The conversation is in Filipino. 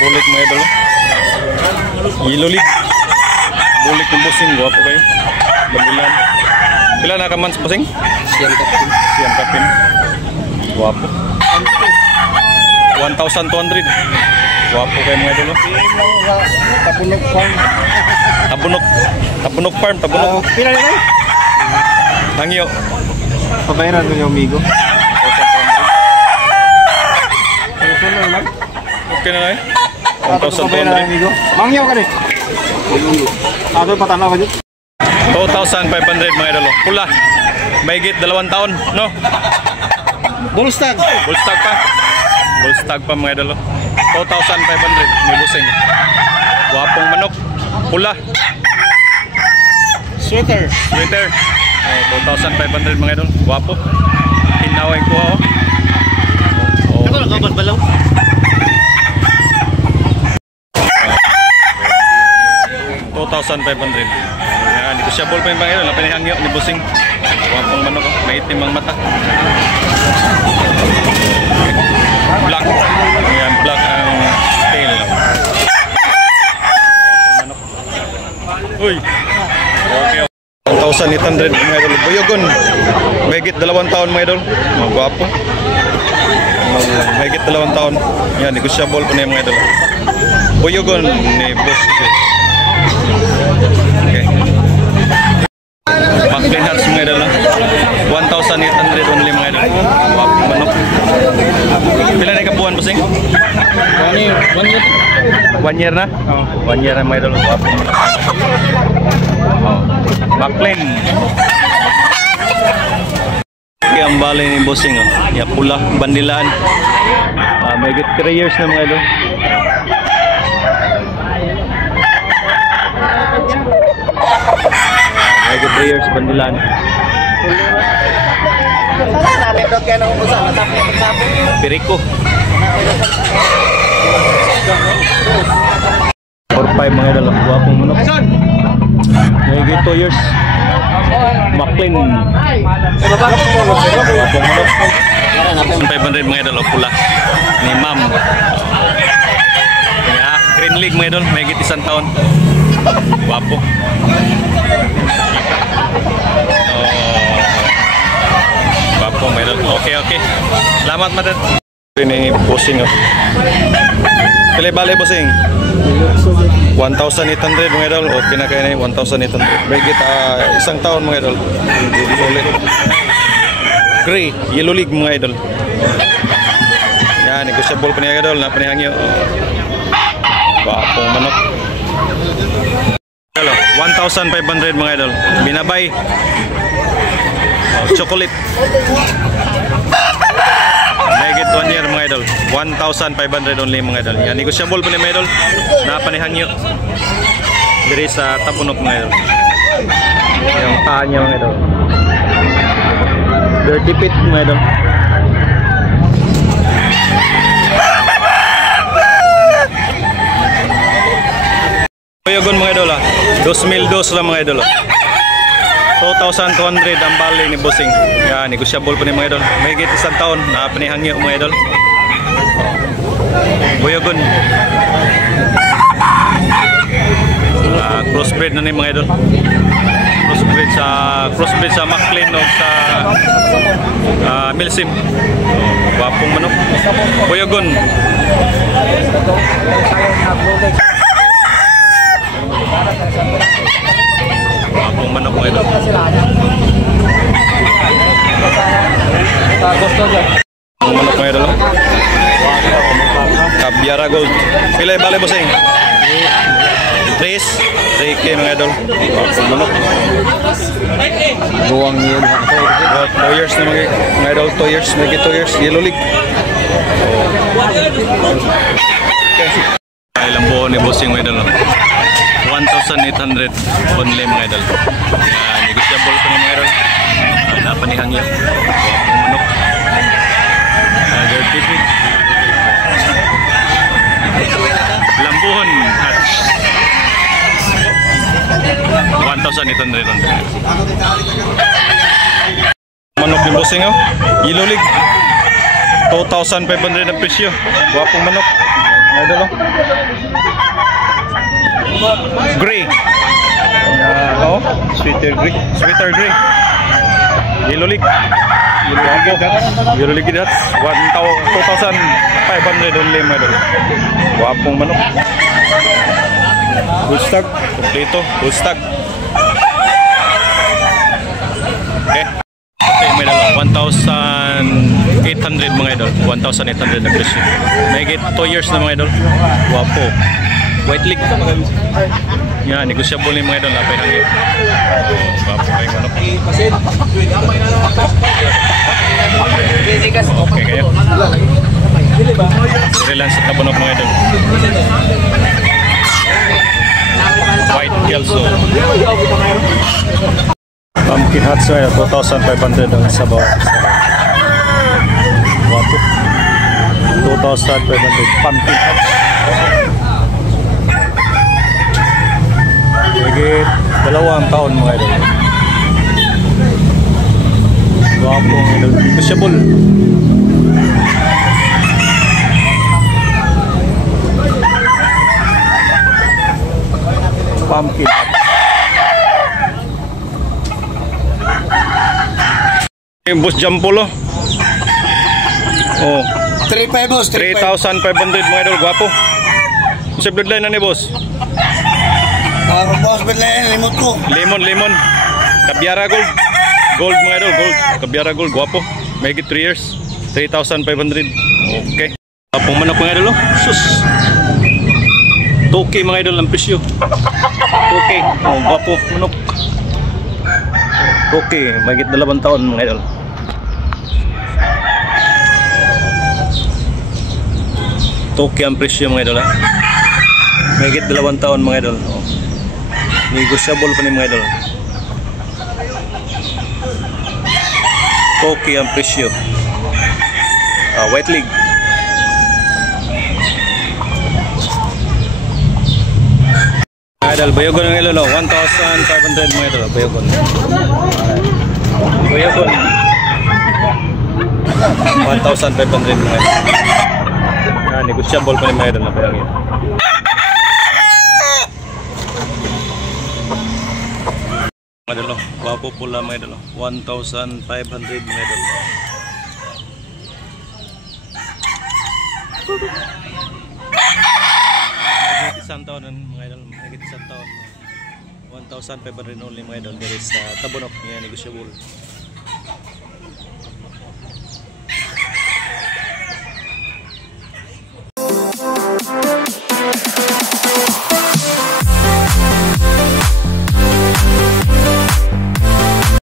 bulik mga idol. Yellow league. Bulik ng bossing, guwapo kayo. Babilan. Pila na ka man sa bossing? Siyam kapin. Siyam kapin. Guwapo. 1,200. Guwapo kayo mga idol. Tapunok farm. Tapunok farm, tapunok. Pila na kayo? Hangyo. Pabayaran mo yung amigo. 1,200. Okay na eh. 1,200 amigo. Mangyaw ka rin. Ato patanaw ka dyan. 2,500 mga idol. Pula. Mahigit 2 taon, no? Bullstag. Bullstag pa. Bullstag pa mga idol. 2,500 may busing. Wapong manok. Pula. Sweater. 2,500 mga idol. Wapo. Hinawin ko ako. Ano lang kaban balaw? 2,500. Yan, negosyable pa yung mga idol. Napinihangyo ni busing. Wapong manok. May itim ang mata. Black. Yan, black ang tail. Uy. Okay. 1,800 mga idol. Buyogon. Mahigit 2 taon mga idol. Magwapo. Mahigit 2 taon. Yan, negosyable po na yung mga idol. Buyogon ni boss. Okay. Maclean hats mga idol. 1,800 only mga idol. Wapo manok. Pila na kabuhan busing? 1 year. 1 year na? 1 year na mga idol. Wapo manok. Maclean. Okay, ang balay ni bossing. Ya, pula, bandilaan. May get 3 years na mga idol. May get 3 years bandilaan. Piriko. 4-5 mga idol. Wapong manok. May get 2 years. Maclean. Wapong manok. 500 mga idol. Pula. Ni ma'am. Green League mga idol. May get 1 taon. Wapo. Wapo mga idol. Okay. Salamat madad. Ini bossing. Pilih balik bossing. 1,800 mga idol. Okay na kayo na 1,800. May get 1 taon mga idol. Solid. Gray. Yellow League mga idol. Yan. Negosyable pa niya idol. Napanihangyo. Wapong manok. 1,500 mga idol. Binabay. Chocolate. Mahigit 1 year mga idol. 1,500 only mga idol. Yan, negosyable pa ni mga idol. Napanihangyo. Diri sa tapunok mga idol. Yung paa niya mga idol. Dirty pit mga idol. Buyogon mga idol 2,002 lang mga idol 2,200 ang bali ni bossing. Yan, negosyable po ni mga idol. Mahigit 1 taon na panihangyo mga idol. Buyogon. Crossbreed na ni mga idol. Crossbreed sa Maclean o sa Milsim. Wapong manok. Buyogon. Wapong manok mga idol. Manok mga idol. Kabyara Gold. Pilay bale bossing. 3K mga idol. Wapong manok. Buwang yun. 2 years na mga idol. 2 years. May 2 years. Yellow League. Okay. Ilang buo ni bossing mga idol. 1,800 only mga idol. Yan, negosyable pa ng mga idol. Napanihangyo. Wapong manok. Dirty pig. Lambuhon hatch. 1,800 only. Manok yung bossing Yellow League. 2,500 ang presyo. Wapong manok. mga idol. Gray. Oh, sweater gray. Sweater gray. Yellow league. Yellow league that's 2,500 only mga idol. Wapong manok. Full stock. Kompleto. Full stock. Okay. Okay, may dalawa. 1,800 mga idol. 1,800 na presyo. May get 2 years na mga idol. Wapo. White league. Yan, negosyable ni mga idol. Napay hangin. Wapo kayo manok. Okay kayo. Relax sa tabunok mga idol. White kelso. Pumpkin hot soy 2,500 ang sa bawat isa. Wapo. 2,500 pumpkin hot. Higit 2 taon mga idol. Wapo mga idol. Negosyable. Pumpkin hot. Boss Jampolo. Oh. 3,500 boss. 3,500 mga idol, guwapo. Sa bloodline na ni boss. Boss, bitlayan, limot ko. Lemon. Kabyara gold. Gold mga idol, gold. Kabyara gold, guwapo. May higit 3 years. 3,500. Okay. Guwapong manok mga idol, oh. Sus. 2K mga idol ang presyo. 2K. Oh, guwapo manok. Okay, may higit 2 taon mga idol. Toki ang presyo mga idol ha. May higit 2 taon mga idol. Negosyable pa ni mga idol. Toki ang presyo. White league. Idol, bayogon ng idol, 1,500 mga idol. Bayogon. Bayogon. 1,500 mga idol. Negosyable pa ni mga idol na payangin. Mga idol, wapo pula mga idol. 1,500 mga idol. Isang taon mga idol, isang taon. 1,500 only mga idol. There is tabunok niya, negosyable.